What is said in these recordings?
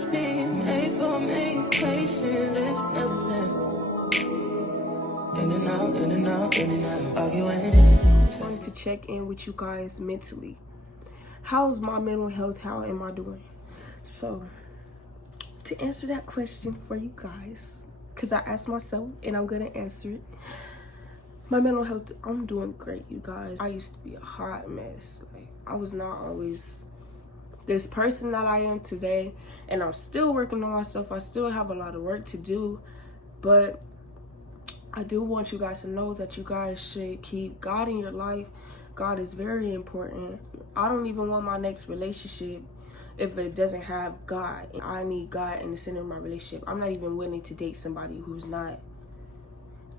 must be made for me. Patience is nothing. In and out, in and out, in and out, arguing. I wanted to check in with you guys mentally. How's my mental health? How am I doing? So, to answer that question for you guys, because I asked myself and I'm gonna answer it. My mental health, I'm doing great, you guys. I used to be a hot mess. Like, I was not always this person that I am today, and I'm still working on myself. I still have a lot of work to do, but I do want you guys to know that you guys should keep God in your life. God is very important. I don't even want my next relationship if it doesn't have God. I need God in the center of my relationship. I'm not even willing to date somebody who's not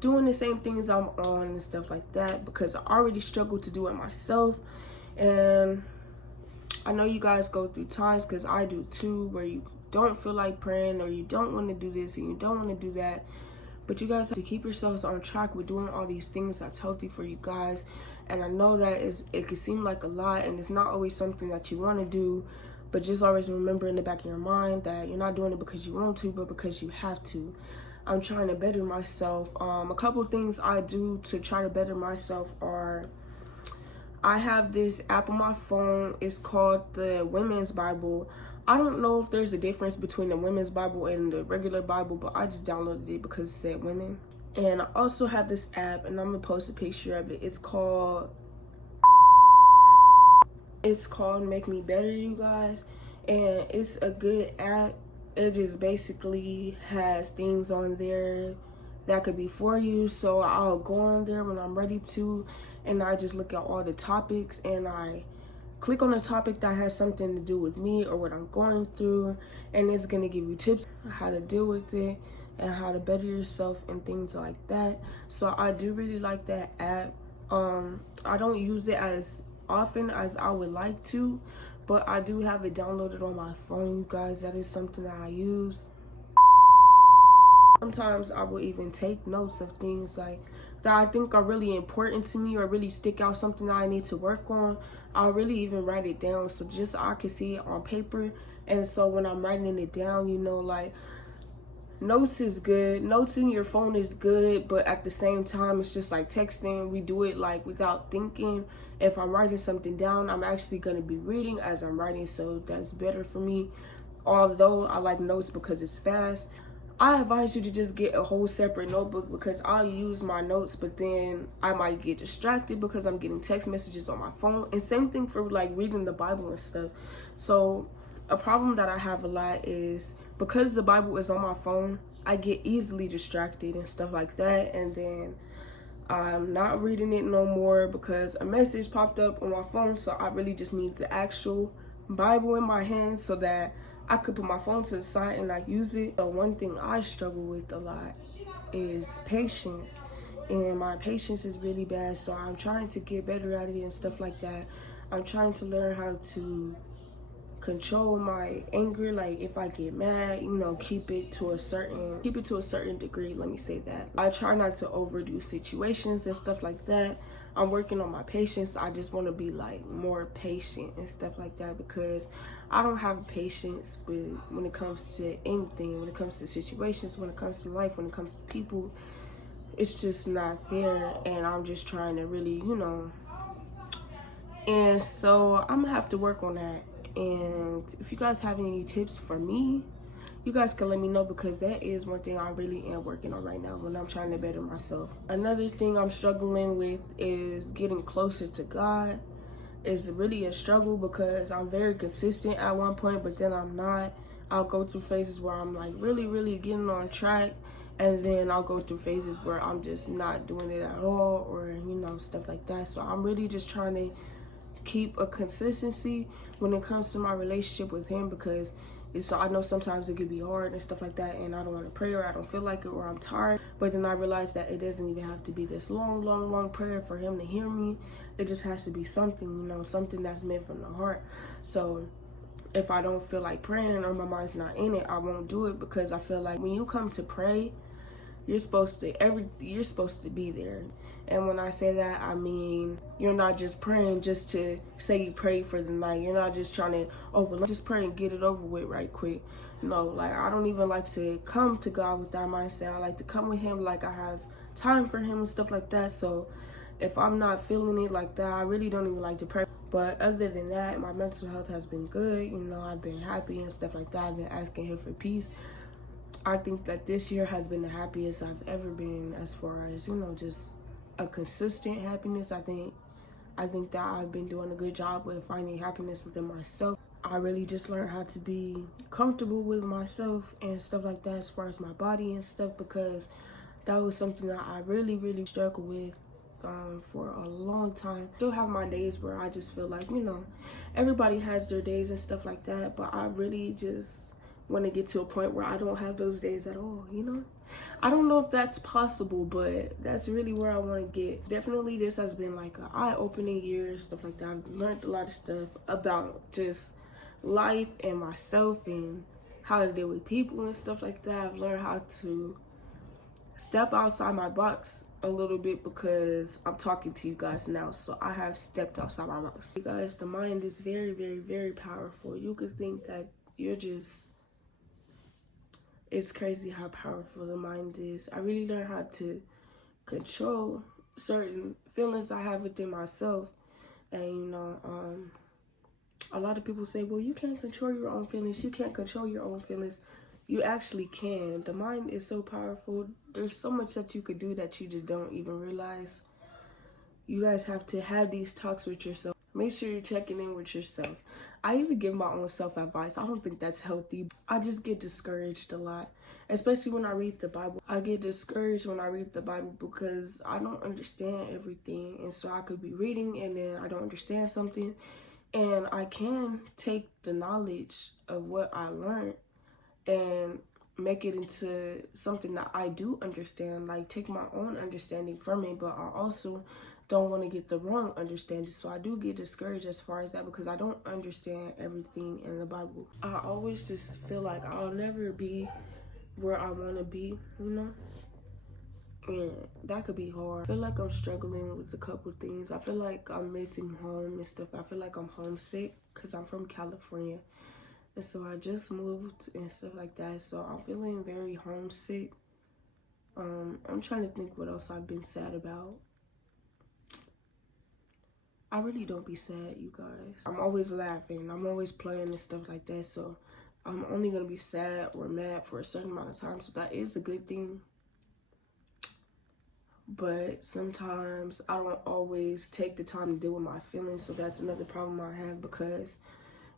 doing the same things I'm on and stuff like that, because I already struggle to do it myself. And I know you guys go through times, because I do too, where you don't feel like praying, or you don't want to do this and you don't want to do that. But you guys have to keep yourselves on track with doing all these things that's healthy for you guys. And I know that it can seem like a lot, and it's not always something that you want to do, but just always remember in the back of your mind that you're not doing it because you want to, but because you have to. I'm trying to better myself. A couple things I do to try to better myself are, I have this app on my phone. It's called the Women's Bible. I don't know if there's a difference between the Women's Bible and the regular Bible, but I just downloaded it because it said women. And I also have this app, and I'm gonna post a picture of it. It's called Make Me Better, you guys. And it's a good app. It just basically has things on there that could be for you. So I'll go on there when I'm ready to, and I just look at all the topics, and I click on a topic that has something to do with me or what I'm going through, and it's gonna give you tips on how to deal with it and how to better yourself and things like that. So I do really like that app. I don't use it as often as I would like to, but I do have it downloaded on my phone, you guys. That is something that I use. Sometimes I will even take notes of things like that I think are really important to me, or really stick out, something that I need to work on. I'll really even write it down, so just so I can see it on paper. And so when I'm writing it down, you know, like, notes is good. Notes in your phone is good, but at the same time, it's just like texting. We do it like without thinking. If I'm writing something down, I'm actually going to be reading as I'm writing, so that's better for me. Although I like notes because it's fast, I advise you to just get a whole separate notebook, because I'll use my notes, but then I might get distracted because I'm getting text messages on my phone. And same thing for like reading the Bible and stuff. So a problem that I have a lot is, because the Bible is on my phone, I get easily distracted and stuff like that, and then I'm not reading it no more because a message popped up on my phone. So I really just need the actual Bible in my hand so that I could put my phone to the side and not use it. So one thing I struggle with a lot is patience, and my patience is really bad. So I'm trying to get better at it and stuff like that. I'm trying to learn how to control my anger. Like, if I get mad, you know, keep it to a certain degree, let me say that. I try not to overdo situations and stuff like that. I'm working on my patience. I just want to be like more patient and stuff like that, because I don't have patience when it comes to anything, when it comes to situations, when it comes to life, when it comes to people. It's just not there, and I'm just trying to really, you know. And so I'm gonna have to work on that. And if you guys have any tips for me, you guys can let me know, because that is one thing I really am working on right now when I'm trying to better myself. Another thing I'm struggling with is getting closer to God. It's really a struggle, because I'm very consistent at one point, but then I'm not. I'll go through phases where I'm like really getting on track, and then I'll go through phases where I'm just not doing it at all, or, you know, stuff like that. So I'm really just trying to keep a consistency when it comes to my relationship with him, because I know sometimes it could be hard and stuff like that, and I don't want to pray, or I don't feel like it, or I'm tired. But then I realize that it doesn't even have to be this long prayer for him to hear me. It just has to be something, you know, something that's meant from the heart. So if I don't feel like praying, or my mind's not in it, I won't do it, because I feel like when you come to pray, You're supposed to be there. And when I say that, I mean you're not just praying just to say you prayed for the night. You're not just trying to, oh, but let's just pray and get it over with right quick. No, like, I don't even like to come to God with that mindset. I like to come with him like I have time for him and stuff like that. So if I'm not feeling it like that, I really don't even like to pray. But other than that, my mental health has been good. You know, I've been happy and stuff like that. I've been asking him for peace. I think that this year has been the happiest I've ever been, as far as, you know, just a consistent happiness. I think that I've been doing a good job with finding happiness within myself. I really just learned how to be comfortable with myself and stuff like that, as far as my body and stuff, because that was something that I really, really struggled with for a long time. Still have my days where I just feel like, you know, everybody has their days and stuff like that, but I really just want to get to a point where I don't have those days at all, you know? I don't know if that's possible, but that's really where I want to get. Definitely this has been like an eye-opening year, stuff like that. I've learned a lot of stuff about just life and myself and how to deal with people and stuff like that. I've learned how to step outside my box a little bit because I'm talking to you guys now, so I have stepped outside my box. You guys, the mind is very, very, very powerful. You could think that you're just, it's crazy how powerful the mind is. I really learned how to control certain feelings I have within myself. And you know, a lot of people say, well, you can't control your own feelings. You can't control your own feelings. You actually can. The mind is so powerful. There's so much that you could do that you just don't even realize. You guys have to have these talks with yourself. Make sure you're checking in with yourself. I even give my own self-advice. I don't think that's healthy. I just get discouraged a lot, especially when I read the Bible. I get discouraged when I read the Bible because I don't understand everything. And so I could be reading and then I don't understand something. And I can take the knowledge of what I learned and make it into something that I do understand, like take my own understanding from it, but I also don't want to get the wrong understanding. So I do get discouraged as far as that because I don't understand everything in the Bible. I always just feel like I'll never be where I want to be, you know? And that could be hard. I feel like I'm struggling with a couple things. I feel like I'm missing home and stuff. I feel like I'm homesick because I'm from California. And so I just moved and stuff like that. So I'm feeling very homesick. I'm trying to think what else I've been sad about. I really don't be sad, you guys. I'm always laughing. I'm always playing and stuff like that. So I'm only going to be sad or mad for a certain amount of time. So that is a good thing. But sometimes I don't always take the time to deal with my feelings. So that's another problem I have because,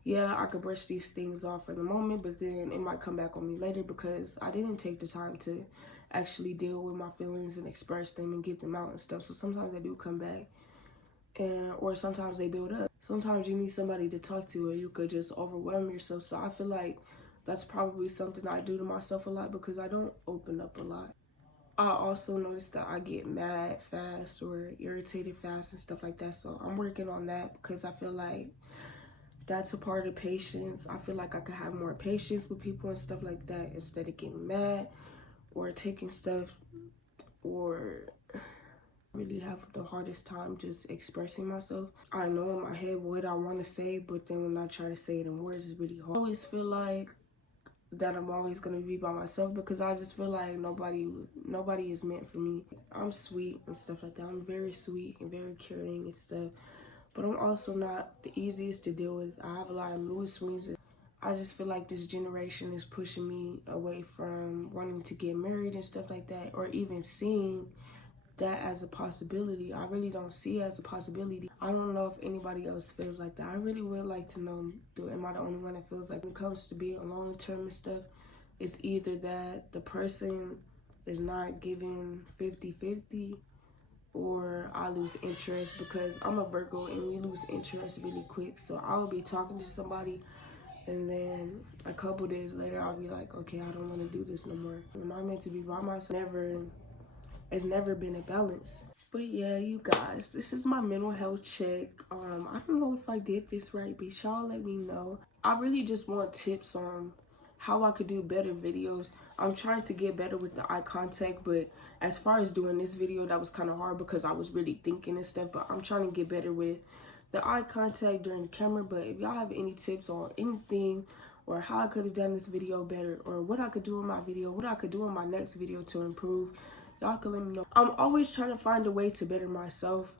yeah, I could brush these things off for the moment, but then it might come back on me later because I didn't take the time to actually deal with my feelings and express them and get them out and stuff. So sometimes they do come back, or sometimes they build up. Sometimes you need somebody to talk to, or you could just overwhelm yourself. So I feel like that's probably something I do to myself a lot because I don't open up a lot. I also noticed that I get mad fast or irritated fast and stuff like that. So I'm working on that because I feel like that's a part of patience. I feel like I could have more patience with people and stuff like that instead of getting mad or taking stuff, or really have the hardest time just expressing myself. I know in my head what I want to say, but then when I try to say it in words, it's really hard. I always feel like that I'm always going to be by myself because I just feel like nobody is meant for me. I'm sweet and stuff like that. I'm very sweet and very caring and stuff. But I'm also not the easiest to deal with. I have a lot of mood swings. I just feel like this generation is pushing me away from wanting to get married and stuff like that, or even seeing that as a possibility. I really don't see it as a possibility. I don't know if anybody else feels like that. I really would like to know, am I the only one that feels like when it comes to being long-term and stuff, it's either that the person is not giving 50-50 or I lose interest, because I'm a Virgo and we lose interest really quick. So I'll be talking to somebody and then a couple days later I'll be like, okay, I don't want to do this no more. Am I meant to be by myself? It's never been a balance. But yeah, you guys, this is my mental health check. I don't know if I did this right, but y'all let me know. I really just want tips on how I could do better videos. I'm trying to get better with the eye contact, but as far as doing this video, that was kind of hard because I was really thinking and stuff, but I'm trying to get better with the eye contact during the camera. But if y'all have any tips on anything, or how I could have done this video better, or what I could do in my video, what I could do in my next video to improve, y'all can let me know. I'm always trying to find a way to better myself,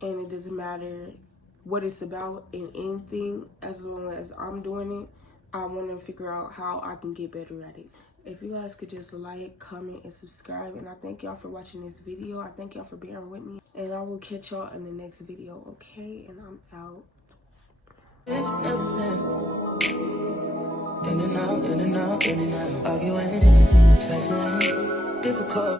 and it doesn't matter what it's about in anything. As long as I'm doing it, I want to figure out how I can get better at it. If you guys could just like, comment, and subscribe. And I thank y'all for watching this video. I thank y'all for bearing with me. And I will catch y'all in the next video, okay? And I'm out. It's nothing. In and out, in and out, in and out. Arguing, trifling, difficult.